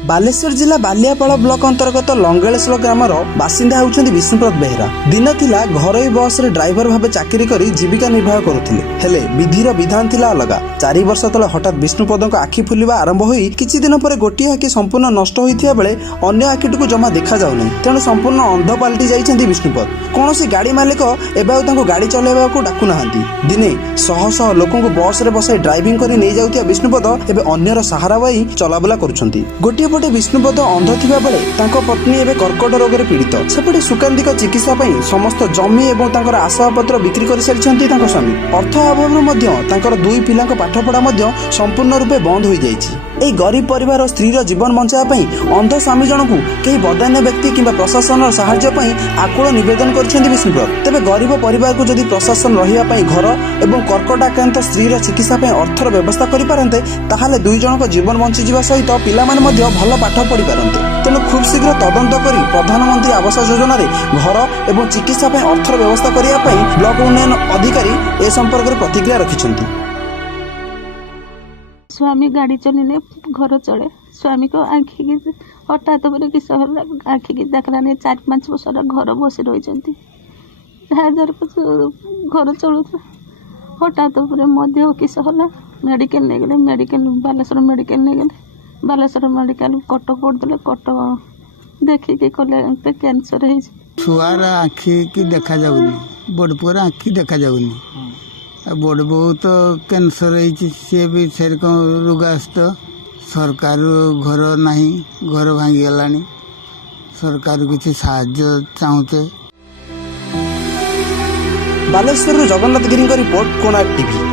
बालेश्वर जिला बालियापाड़ ब्लॉक अंतर्गत लंगेश्वर ग्रामर बासिंदा होउछन्ती विष्णुप्रद बेहेरा। दिन थिला घरोई बस रे ड्राइवर भाबे चाकरी करी जीविका निर्वाह करुथिले। हेले विधिर विधान थिला अलगा। 4 वर्ष तले हठात विष्णुपदक आखि फुलिबा आरंभ होई किछि दिन पर गोटिए आखि संपूर्ण नष्ट होइथिया बेले अन्य आखिटुकु जमा देखा जाउ नै। तेणु संपूर्ण अंध पाल्टी जाइछन्ती विष्णुपद। कोनोसी गाड़ी मालिक एबे आ तांको गाड़ी चलाइबाकू डाकु नाहंती। दिने शह शह लोकंकु बस रे बसाई ड्राइविंग करी नै जाउथिया विष्णुपद एबे अन्यर सहारा पाई चलाबुला करुछन्ती। गोटिए पटे विष्णुपद अंध थिबा बेले तांको पत्नी एबे कर्कट रोग रे पीड़ित। सेपटे सुकांतिक चिकित्सा पई समस्त जमी एवं तांकर आशापत्र बिक्री कर सारिछन्ती तांको स्वामी। अर्थ अभावरु मध्य तांकर 2 पिलांको पाठपढ़ा मध्य संपूर्ण रूपे बंद होई जाइछि। एई गरीब परिवार स्त्रीर जीवन बंचाइबा पई अंध स्वामी जनकु केही बदान्य व्यक्ति किंबा प्रशासन सहायता पई आकुल निवेदन करछन्ती विष्णुप्रद। तेबे गरीब परिवार को जदि प्रशासन रहिया पई घर एवं कर्कट आक्रांत स्त्रीर चिकित्सा पई अर्थर व्यवस्था करि पारन्ते ताहाले 2 जनक जीवन बंची जीवा सहित पिला माने मध्य भल पाठ पढ़ी पारन्ते। तेणु खूब शीघ्र तदंत करी प्रधानमंत्री आवास योजना रे घर एवं चिकित्सा पई अर्थर व्यवस्था करिया पई ब्लॉक उन्नयन अधिकारी ए संपर्क रे प्रतिक्रिया रखिछन्ती। स्वामी गाड़ी चलिने घर चले स्वामी को आँखि की हठात किस आँखि की देखला नहीं 4-5 वर्ष घर बसी रही घर चलू हठात किस मेडिकल नहीं गले मेडिकल बालेश्वर मेडिकल नहीं गले बालेश्वर मेडिकल कटक पड़े कटक देखिकी कले कैंसर है छुआर आखि की देखा जाऊनी बड़ पुअर आखि देखा जाऊनी बड़ बो तो कैंसर सी भी सेरकम रोगास्त सरकार घर नहीं घर भांगी गलानी सरकार किसी साहाय्य चाहूचे। बालेश्वर जगन्नाथ गिरी रिपोर्ट कोणार्क टीवी।